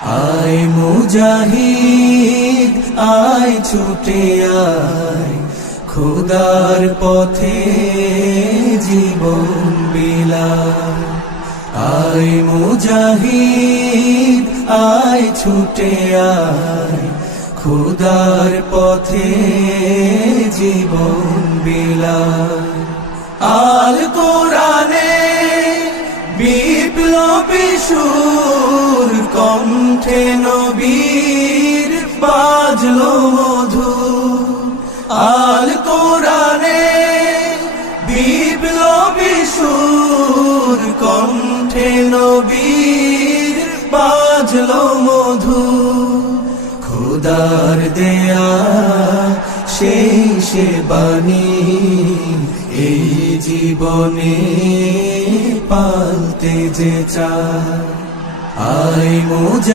আয় মুজাহিদ আয় ছুটে আয়, খোদার পথে জীবন বিলায়। আয় মুজাহিদ আয় ছুটে আয়, খোদার পথে জীবন বিলায়। আল কোরআনে বিপ্লবী সুর, কণ্ঠে নবীর বাজলো মধুর। আল কোরআনে বিপ্লবী সুর, কণ্ঠে নবীর বাজলো মধুর। খোদার দেয়া সেই সে বাণী, এই জীবনে পালতে যে চায়। আয়